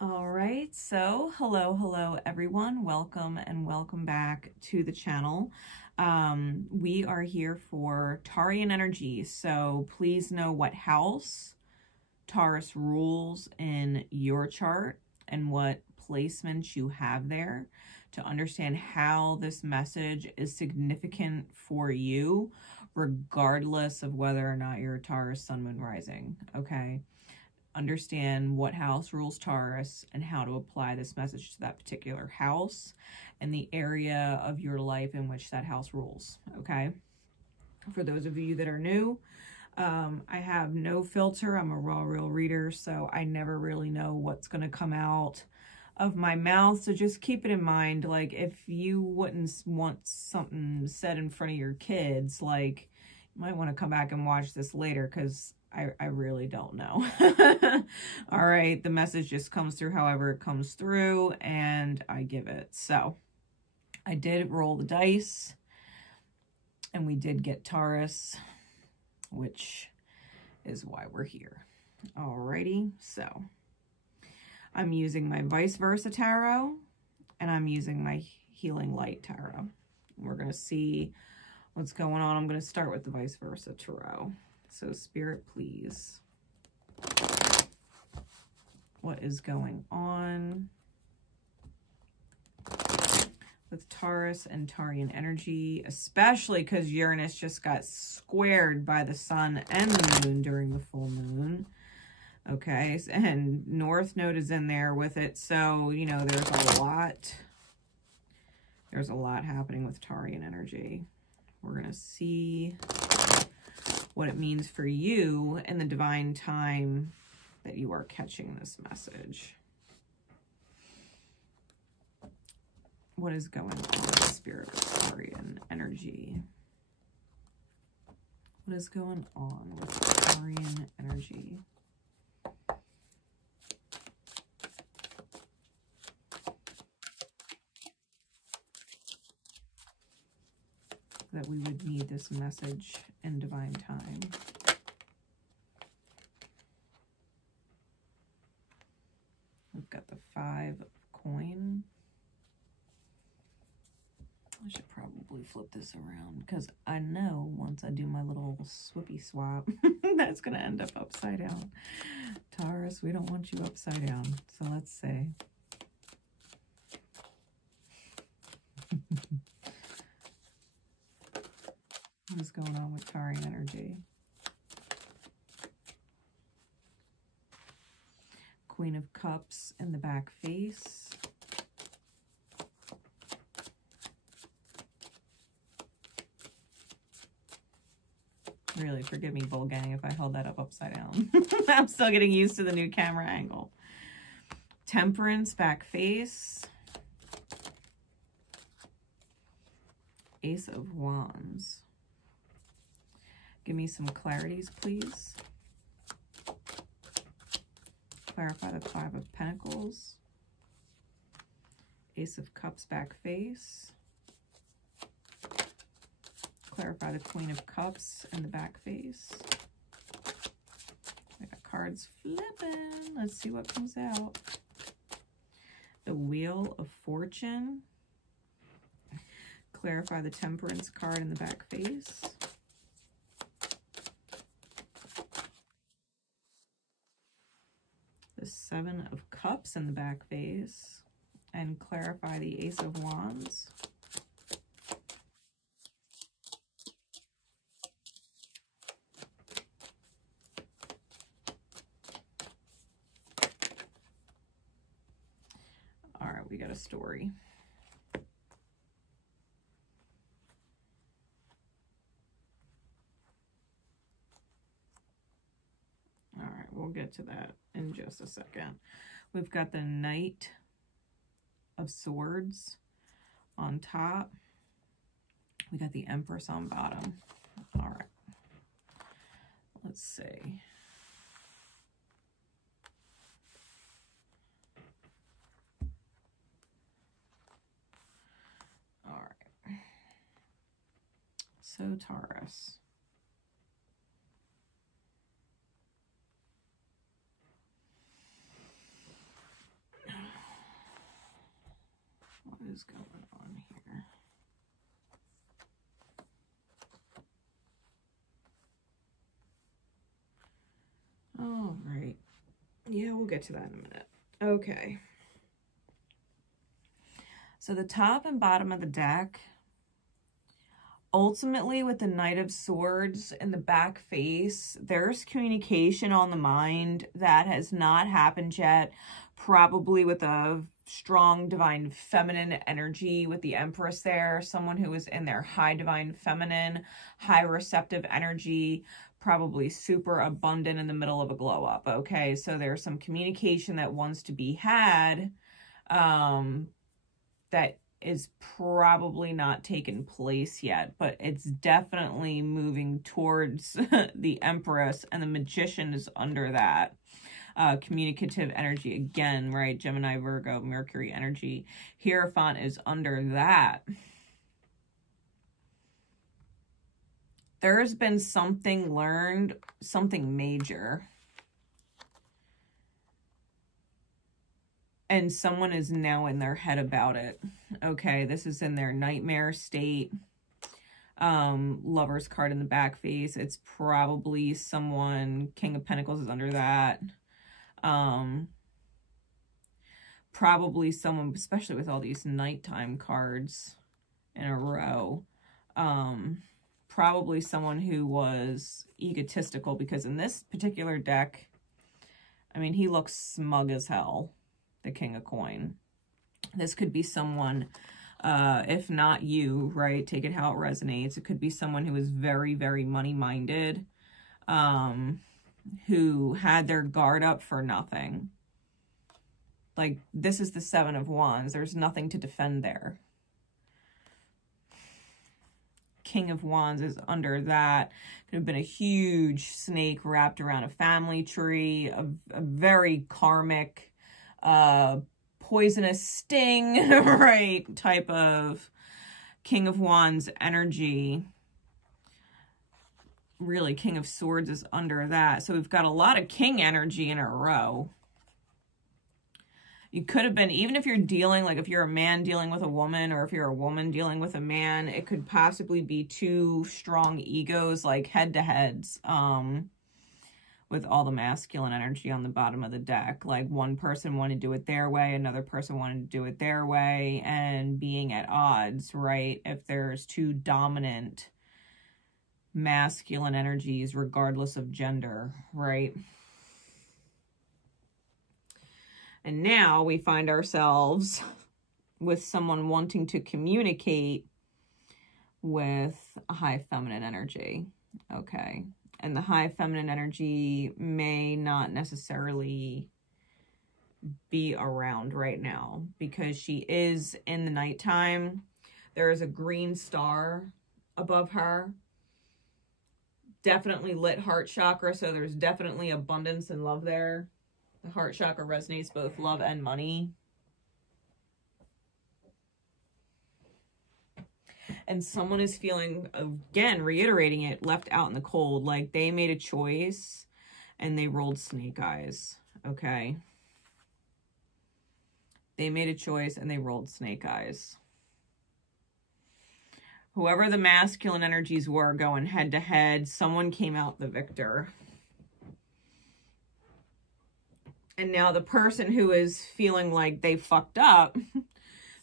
All right, so hello everyone. Welcome and welcome back to the channel. We are here for Taurian energy, so please know what house Taurus rules in your chart and what placements you have there to understand how this message is significant for you, regardless of whether or not you're a Taurus sun, moon, rising, okay? Understand what house rules Taurus and how to apply this message to that particular house and the area of your life in which that house rules, okay? For those of you that are new, I have no filter. I'm a raw, real reader, so I never really know what's going to come out of my mouth. So just keep it in mind, like, if you wouldn't want something said in front of your kids, like, you might want to come back and watch this later, because I really don't know. All right, the message just comes through however it comes through, and I give it. So I did roll the dice, and we did get Taurus, which is why we're here. Alrighty, so I'm using my Vice Versa Tarot, and I'm using my Healing Light Tarot. We're going to see what's going on. I'm going to start with the Vice Versa Tarot. So Spirit, please. What is going on with Taurus and Taurian energy, especially because Uranus just got squared by the sun and the moon during the full moon. Okay, and North Node is in there with it, so, you know, there's a lot happening with Taurian energy. We're going to see what it means for you in the divine time that you are catching this message. What is going on with Spirit of Taurian energy? What is going on with Taurian energy? That we would need this message in divine time. We've got the 5 of coin. I should probably flip this around, because I know once I do my little swippy swap, that's going to end up upside down. Taurus, we don't want you upside down. So let's see. What is going on with Taurian energy? Queen of Cups in the back face. Really, forgive me, Bull Gang, if I held that up upside down. I'm still getting used to the new camera angle. Temperance, back face. Ace of Wands. Give me some clarities, please. Clarify the 5 of Pentacles. Ace of Cups, back face. Clarify the Queen of Cups in the back face. I got cards flipping. Let's see what comes out. The Wheel of Fortune. Clarify the Temperance card in the back face. The 7 of Cups in the back face. And clarify the Ace of Wands. All right, we got a story. All right, we'll get to that in just a second. We've got the Knight of Swords on top. We got the Empress on bottom. All right. Let's see. All right. So Taurus. is going on here? All right. Yeah, we'll get to that in a minute. Okay. So the top and bottom of the deck, ultimately with the Knight of Swords in the back face, there's communication on the mind that has not happened yet, probably with a strong divine feminine energy with the Empress there, someone who is in their high divine feminine, high receptive energy, probably super abundant in the middle of a glow up. Okay, so there's some communication that wants to be had that is probably not taken place yet, but it's definitely moving towards the Empress, and the Magician is under that. Communicative energy again, right? Gemini, Virgo, Mercury energy. Hierophant is under that. There's been something learned, something major. And someone is now in their head about it. Okay, this is in their nightmare state. Lover's card in the back face. It's probably someone, King of Pentacles is under that. Probably someone, especially with all these nighttime cards in a row. Probably someone who was egotistical, because in this particular deck, I mean, he looks smug as hell. The King of Coin. This could be someone, if not you, right? Take it how it resonates. It could be someone who is very, very money-minded, who had their guard up for nothing. Like, this is the Seven of Wands. There's nothing to defend there. King of Wands is under that. Could have been a huge snake wrapped around a family tree, a very karmic, poisonous sting, right, type of King of Wands energy. Really, King of Swords is under that. So we've got a lot of king energy in a row. You could have been, even if you're dealing, like if you're a man dealing with a woman, or if you're a woman dealing with a man, it could possibly be two strong egos, like head-to-heads, with all the masculine energy on the bottom of the deck. Like one person wanted to do it their way, another person wanted to do it their way, and being at odds, right? If there's two dominant masculine energies, regardless of gender, right? And now we find ourselves with someone wanting to communicate with a high feminine energy. Okay. And the high feminine energy may not necessarily be around right now, because she is in the nighttime. There is a green star above her. Definitely lit heart chakra, so there's definitely abundance and love there. The heart chakra resonates both love and money. And someone is feeling, again, reiterating it, left out in the cold. Like they made a choice and they rolled snake eyes. Okay. They made a choice and they rolled snake eyes. Whoever the masculine energies were going head to head, someone came out the victor. And now the person who is feeling like they fucked up,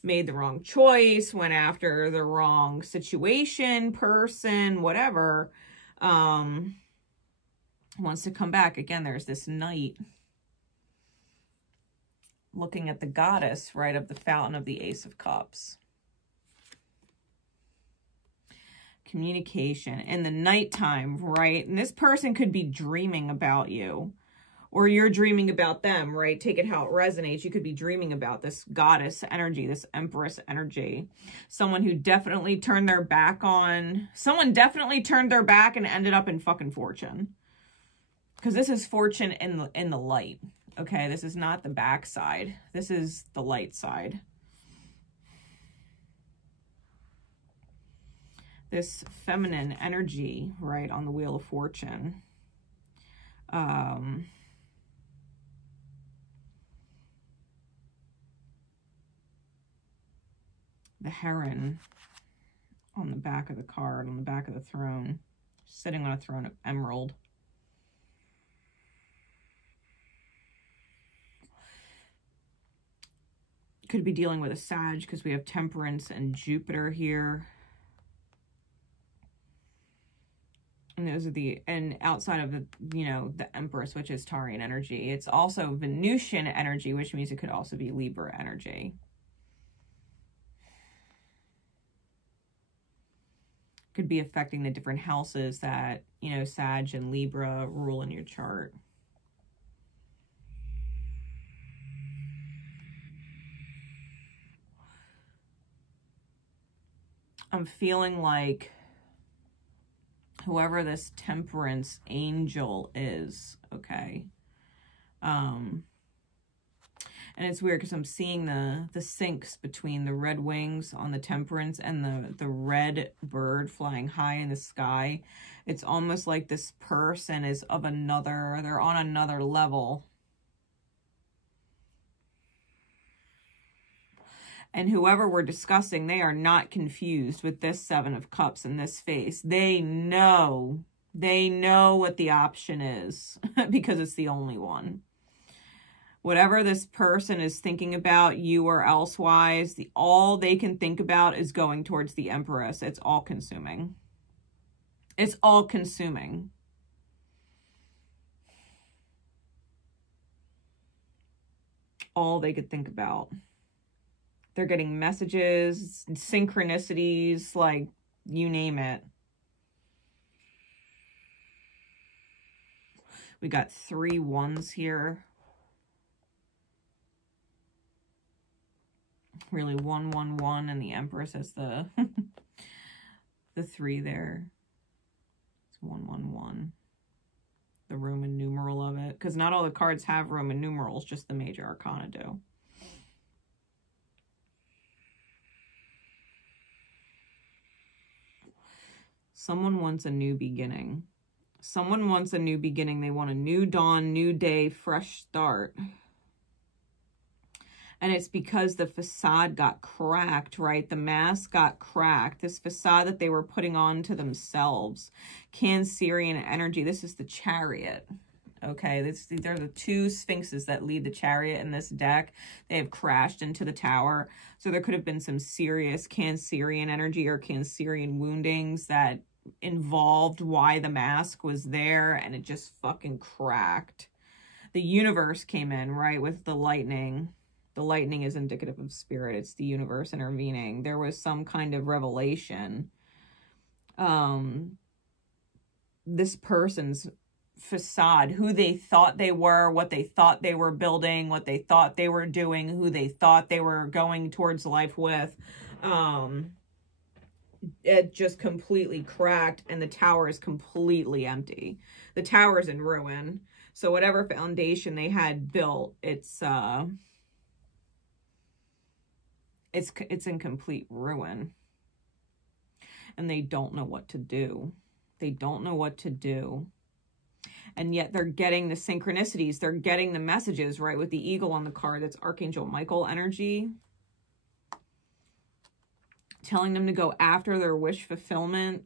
made the wrong choice, went after the wrong situation, person, whatever, wants to come back. Again, there's this knight looking at the goddess, right, of the fountain of the Ace of Cups. Communication in the nighttime, right? And this person could be dreaming about you, or you're dreaming about them, right? Take it how it resonates. You could be dreaming about this goddess energy, this empress energy. Someone who definitely turned their back on, someone definitely turned their back and ended up in fucking fortune. Because this is fortune in the light, okay? This is not the back side. This is the light side. This feminine energy, right, on the Wheel of Fortune. the heron on the back of the card, on the back of the throne, sitting on a throne of emerald. Could be dealing with a Sag because we have Temperance and Jupiter here. And those are and outside of the, you know, the Empress, which is Taurian energy. It's also Venusian energy, which means it could also be Libra energy. Could be affecting the different houses that, you know, Sag and Libra rule in your chart. I'm feeling like whoever this Temperance angel is, okay. And it's weird because I'm seeing the syncs between the red wings on the Temperance and the red bird flying high in the sky. It's almost like this person is of another, they're on another level. And whoever we're discussing, they are not confused with this Seven of Cups in this face. They know what the option is because it's the only one. Whatever this person is thinking about, you or elsewise, all they can think about is going towards the Empress. It's all consuming. It's all consuming. All they could think about. They're getting messages, synchronicities, like you name it. We got 3 1s here. Really 1 1 1, and the Empress has the the 3 there. It's 1 1 1. The Roman numeral of it, because not all the cards have Roman numerals, just the major arcana do. Someone wants a new beginning. Someone wants a new beginning. They want a new dawn, new day, fresh start. And it's because the facade got cracked, right? The mask got cracked. This facade that they were putting on to themselves. Cancerian energy. This is the Chariot. Okay, these are the 2 sphinxes that lead the Chariot in this deck. They have crashed into the tower. So there could have been some serious Cancerian energy or Cancerian woundings that involved why the mask was there, and it just fucking cracked. The universe came in, right, with the lightning. The lightning is indicative of spirit. It's the universe intervening. There was some kind of revelation. This person's facade, who they thought they were, what they thought they were building, what they thought they were doing, who they thought they were going towards life with, it just completely cracked, and the tower is completely empty. The tower is in ruin. So whatever foundation they had built, it's in complete ruin. And they don't know what to do. They don't know what to do. And yet they're getting the synchronicities. They're getting the messages, right? With the eagle on the card, that's Archangel Michael energy. Telling them to go after their wish fulfillment.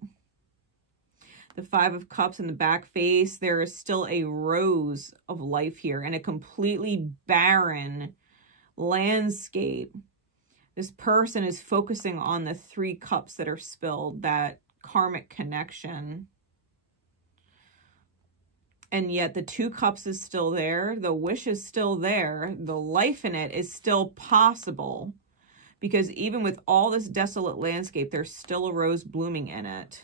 The 5 of Cups in the back face. There is still a rose of life here and a completely barren landscape. This person is focusing on the 3 cups that are spilled, that karmic connection. And yet the 2 cups is still there. The wish is still there. The life in it is still possible. Because even with all this desolate landscape, there's still a rose blooming in it.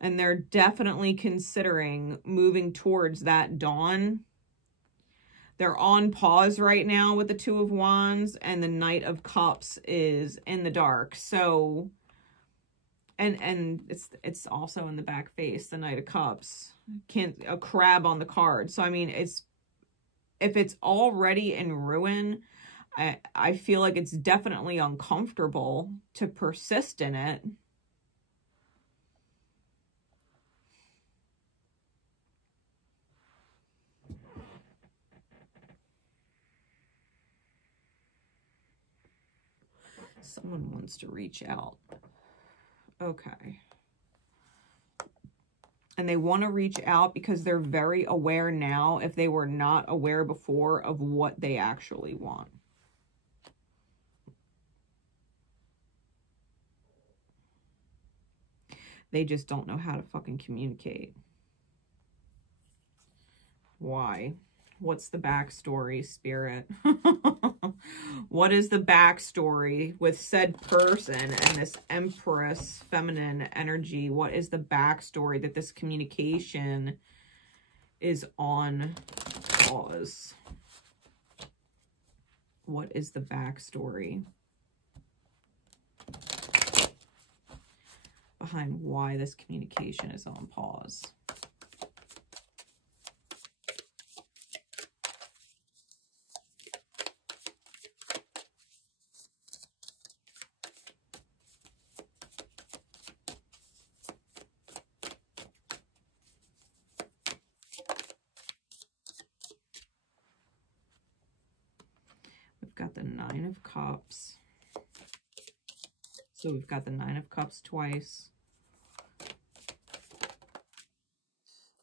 And they're definitely considering moving towards that dawn. They're on pause right now with the 2 of Wands, and the Knight of Cups is in the dark. So, and it's also in the back face, the Knight of Cups. A crab on the card. So, I mean, if it's already in ruin, I feel like it's definitely uncomfortable to persist in it. Someone wants to reach out. Okay. And they want to reach out because they're very aware now, if they were not aware before, of what they actually want. They just don't know how to fucking communicate. Why? What's the backstory, Spirit? What is the backstory with said person and this Empress feminine energy? What is the backstory that this communication is on pause? What is the backstory behind why this communication is on pause? Got the Nine of Cups. So we've got the Nine of Cups twice.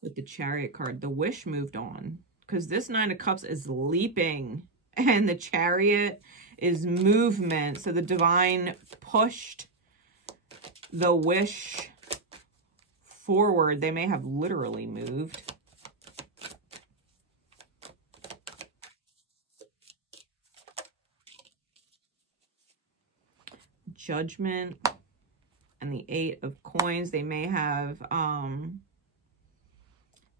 With the Chariot card, the Wish moved on. Because this Nine of Cups is leaping. And the Chariot is movement. So the Divine pushed the Wish forward. They may have literally moved. Judgment and the Eight of Coins. They may have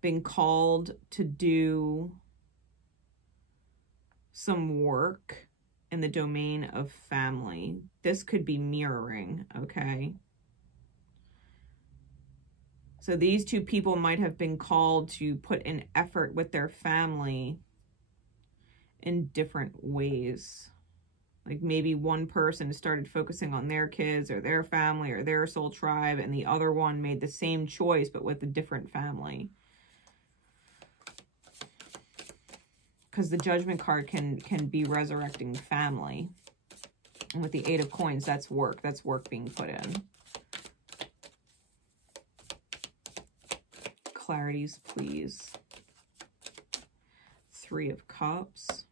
been called to do some work in the domain of family. This could be mirroring, okay? So these two people might have been called to put in effort with their family in different ways. Like maybe one person started focusing on their kids or their family or their soul tribe, and the other one made the same choice but with a different family. Because the Judgment card can be resurrecting family. And with the Eight of Coins, that's work. That's work being put in. Clarities, please. Three of Cups.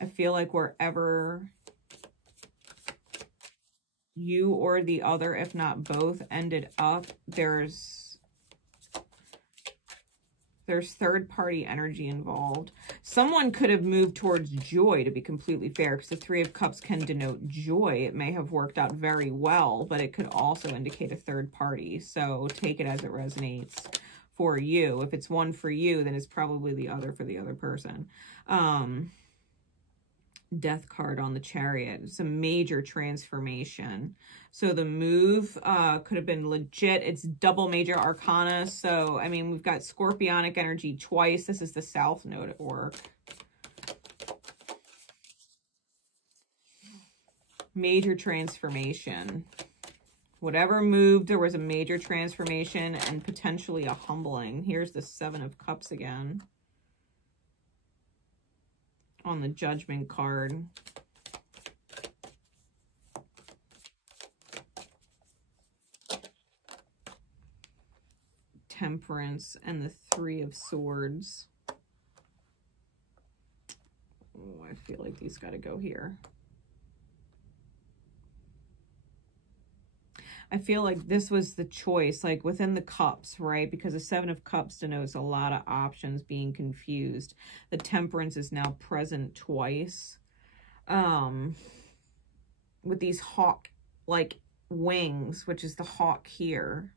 I feel like wherever you or the other, if not both, ended up, there's third-party energy involved. Someone could have moved towards joy, to be completely fair, because the Three of Cups can denote joy. It may have worked out very well, but it could also indicate a third party. So take it as it resonates for you. If it's one for you, then it's probably the other for the other person. Death card on the Chariot. It's a major transformation. So the move could have been legit. It's double major arcana. So, I mean, we've got Scorpionic energy twice. This is the South Node at work. Major transformation. Whatever moved, there was a major transformation and potentially a humbling. Here's the Seven of Cups again. On the Judgment card. Temperance and the Three of Swords. Oh, I feel like these got to go here. I feel like this was the choice, like within the cups, right? Because the Seven of Cups denotes a lot of options being confused. The Temperance is now present twice. With these hawk-like wings, which is the hawk here.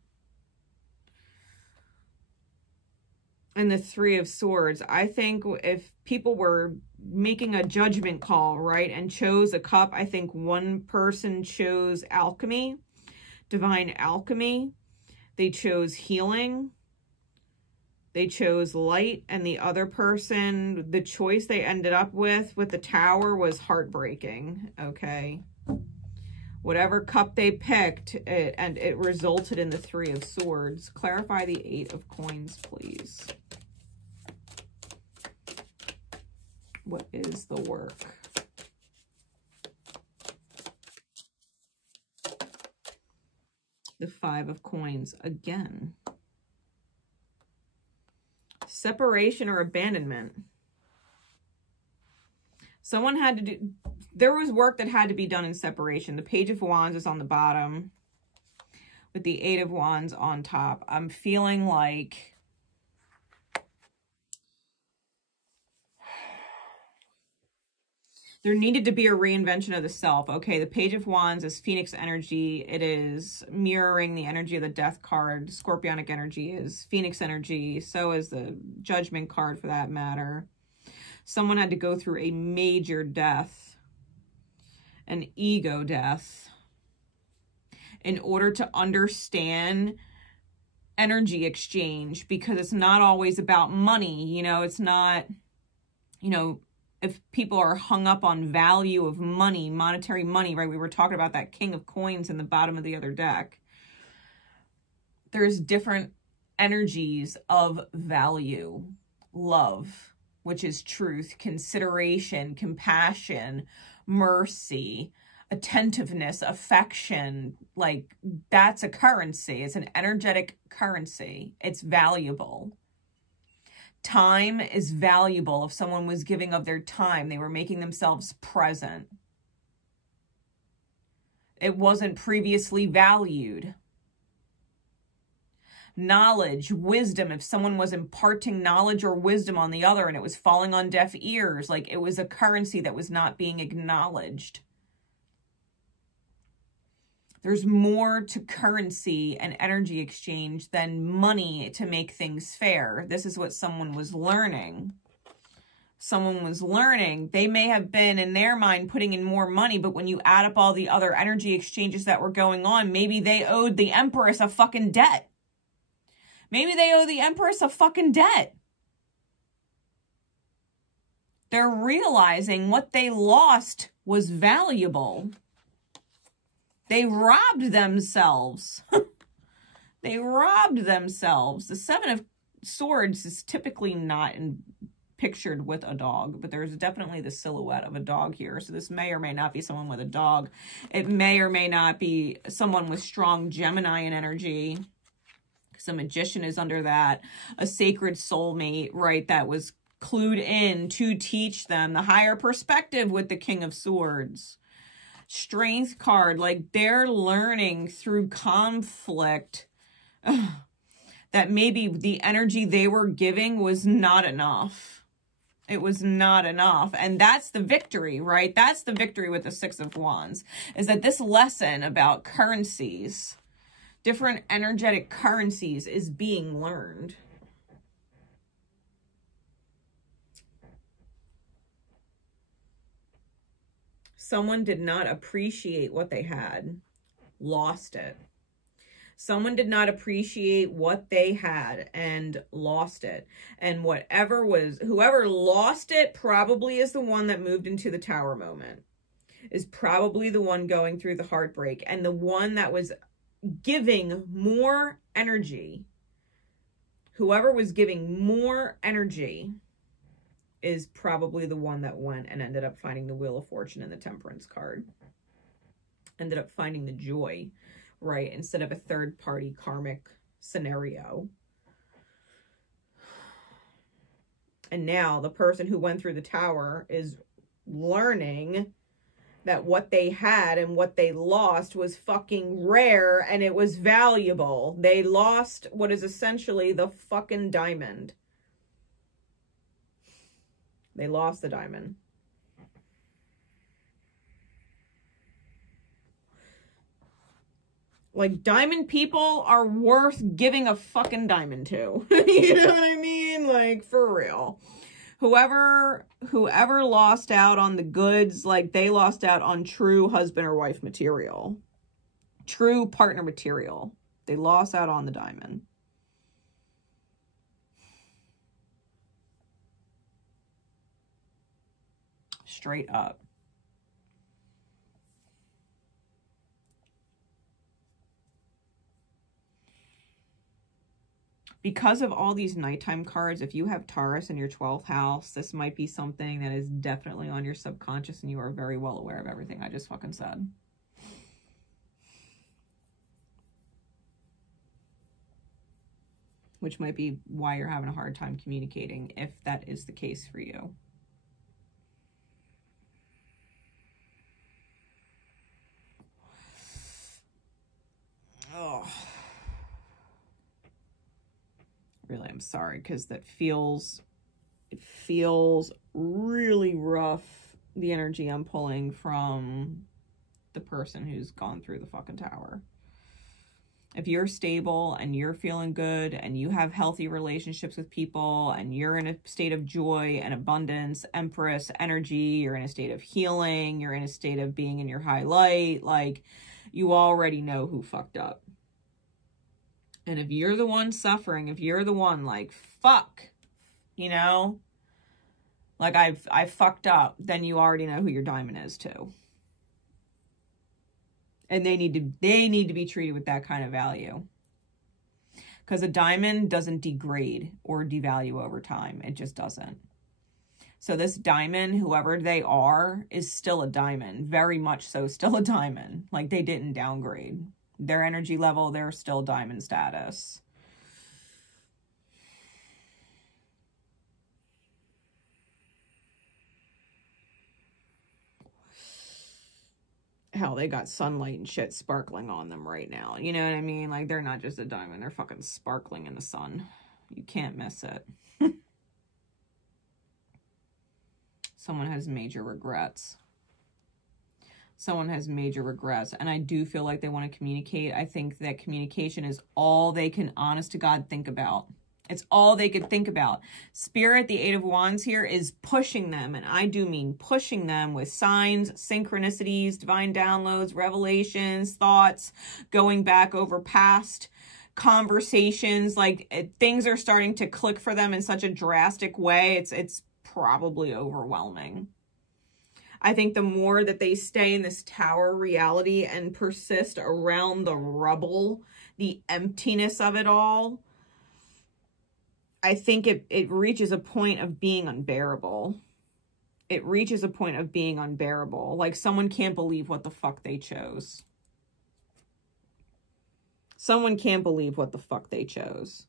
And the Three of Swords. I think if people were making a judgment call, right, and chose a cup, I think one person chose alchemy. Divine alchemy. They chose healing. They chose light. And the other person, the choice they ended up with the Tower was heartbreaking. Okay. Whatever cup they picked, and it resulted in the Three of Swords. Clarify the Eight of Coins, please. What is the work? The Five of Coins again. Separation or abandonment. Someone had to do, there was work that had to be done in separation. The Page of Wands is on the bottom with the Eight of Wands on top. I'm feeling like there needed to be a reinvention of the self. Okay, the Page of Wands is Phoenix energy. It is mirroring the energy of the Death card. Scorpionic energy is Phoenix energy. So is the Judgment card for that matter. Someone had to go through a major death, an ego death, in order to understand energy exchange, because it's not always about money. You know, it's not, you know, if people are hung up on value of money, monetary money, right? We were talking about that King of Coins in the bottom of the other deck. There's different energies of value, love, which is truth, consideration, compassion, mercy, attentiveness, affection. Like, that's a currency. It's an energetic currency. It's valuable. Time is valuable. If someone was giving of their time, they were making themselves present. It wasn't previously valued. Knowledge, wisdom, if someone was imparting knowledge or wisdom on the other and it was falling on deaf ears, like it was a currency that was not being acknowledged. There's more to currency and energy exchange than money to make things fair. This is what someone was learning. Someone was learning. They may have been, in their mind, putting in more money, but when you add up all the other energy exchanges that were going on, maybe they owed the Empress a fucking debt. Maybe they owe the Empress a fucking debt. They're realizing what they lost was valuable. They robbed themselves. They robbed themselves. The Seven of Swords is typically not pictured with a dog, but there's definitely the silhouette of a dog here. So this may or may not be someone with a dog. It may or may not be someone with strong Gemini energy. The Magician is under that. A sacred soulmate, right, that was clued in to teach them the higher perspective with the King of Swords. Strength card, like they're learning through conflict that maybe the energy they were giving was not enough. It was not enough. And that's the victory, right? That's the victory with the Six of Wands, is that this lesson about currencies, different energetic currencies, is being learned. Someone did not appreciate what they had, lost it. Someone did not appreciate what they had and lost it. And whoever lost it probably is the one that moved into the Tower moment, is probably the one going through the heartbreak, and the one that was giving more energy. Whoever was giving more energy is probably the one that went and ended up finding the Wheel of Fortune and the Temperance card. Ended up finding the joy, right? Instead of a third-party karmic scenario. And now the person who went through the Tower is learning that what they had and what they lost was fucking rare and it was valuable. They lost what is essentially the fucking diamond. They lost the diamond. Like, diamond people are worth giving a fucking diamond to. You know what I mean? Like, for real. Whoever lost out on the goods, like, they lost out on true husband or wife material. True partner material. They lost out on the diamond. Straight up. Because of all these nighttime cards, if you have Taurus in your 12th house, this might be something that is definitely on your subconscious and you are very well aware of everything I just fucking said. Which might be why you're having a hard time communicating, if that is the case for you. Oh. Really, I'm sorry, because it feels really rough, the energy I'm pulling from the person who's gone through the fucking tower. If you're stable and you're feeling good and you have healthy relationships with people and you're in a state of joy and abundance, Empress energy, you're in a state of healing, you're in a state of being in your high light, like, you already know who fucked up. And if you're the one suffering, if you're the one like, fuck, you know, like I fucked up, then you already know who your diamond is too. And they need to be treated with that kind of value. Because a diamond doesn't degrade or devalue over time. It just doesn't. So this diamond, whoever they are, is still a diamond. Very much so, still a diamond. Like, they didn't downgrade. Their energy level, they're still diamond status. Hell, they got sunlight and shit sparkling on them right now. You know what I mean? Like, they're not just a diamond. They're fucking sparkling in the sun. You can't miss it. Someone has major regrets. Someone has major regrets. And I do feel like they want to communicate. I think that communication is all they can, honest to God, think about. It's all they could think about. Spirit, the Eight of Wands here, is pushing them. And I do mean pushing them with signs, synchronicities, divine downloads, revelations, thoughts, going back over past conversations. Like, things are starting to click for them in such a drastic way. It's probably overwhelming. I think the more that they stay in this tower reality and persist around the rubble, the emptiness of it all, I think it reaches a point of being unbearable. It reaches a point of being unbearable. Like, someone can't believe what the fuck they chose. Someone can't believe what the fuck they chose.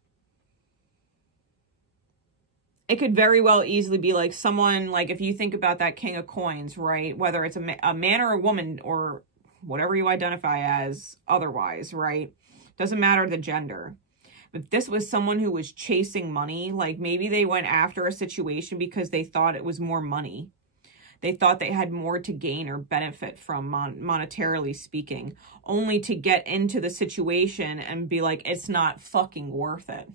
It could very well easily be like someone, like, if you think about that King of Coins, right? Whether it's a man or a woman or whatever you identify as otherwise, right? Doesn't matter the gender. If this was someone who was chasing money, like, maybe they went after a situation because they thought it was more money. They thought they had more to gain or benefit from monetarily speaking, only to get into the situation and be like, it's not fucking worth it.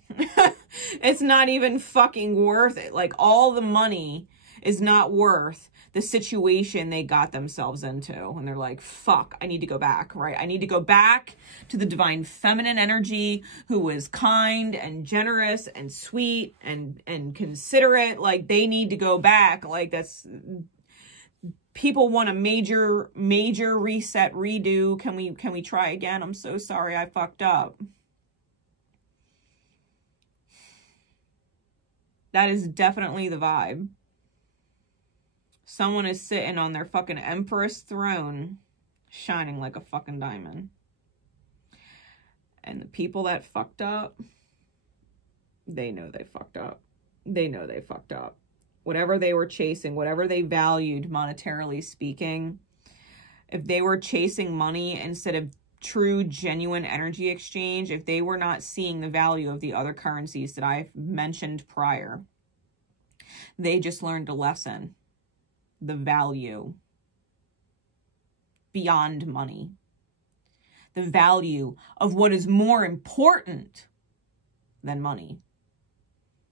It's not even fucking worth it. Like, all the money is not worth the situation they got themselves into. And they're like, fuck, I need to go back, right? I need to go back to the divine feminine energy who was kind and generous and sweet and considerate. Like, they need to go back. Like, that's... People want a major reset, redo. Can we try again? I'm so sorry I fucked up. That is definitely the vibe. Someone is sitting on their fucking Empress throne, shining like a fucking diamond. And the people that fucked up, they know they fucked up. They know they fucked up. Whatever they were chasing, whatever they valued monetarily speaking, if they were chasing money instead of true, genuine energy exchange, if they were not seeing the value of the other currencies that I've mentioned prior, they just learned a lesson. The value beyond money. The value of what is more important than money.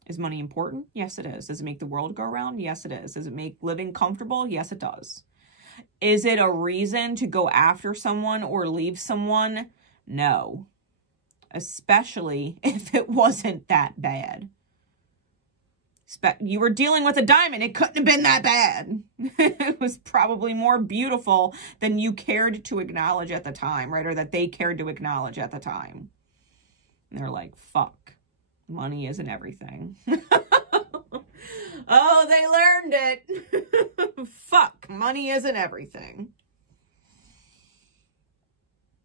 Is money important? Yes, it is. Does it make the world go round? Yes, it is. Does it make living comfortable? Yes, it does. Is it a reason to go after someone or leave someone? No. Especially if it wasn't that bad. You were dealing with a diamond. It couldn't have been that bad. It was probably more beautiful than you cared to acknowledge at the time, right? Or that they cared to acknowledge at the time. And they're like, fuck. Money isn't everything. Oh, they learned it. Fuck, money isn't everything.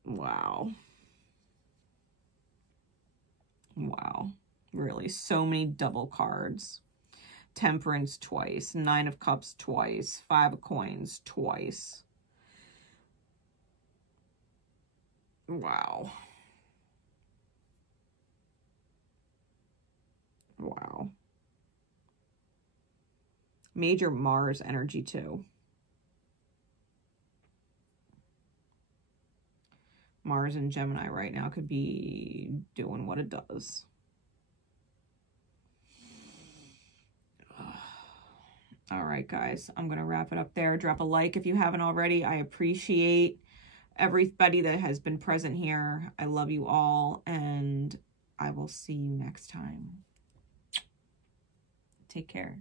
Wow. Wow. Really, so many double cards. Temperance twice. 9 of Cups twice. 5 of Coins twice. Wow. Wow. Major Mars energy too. Mars in Gemini right now could be doing what it does. All right, guys, I'm going to wrap it up there. Drop a like if you haven't already. I appreciate everybody that has been present here. I love you all, and I will see you next time. Take care.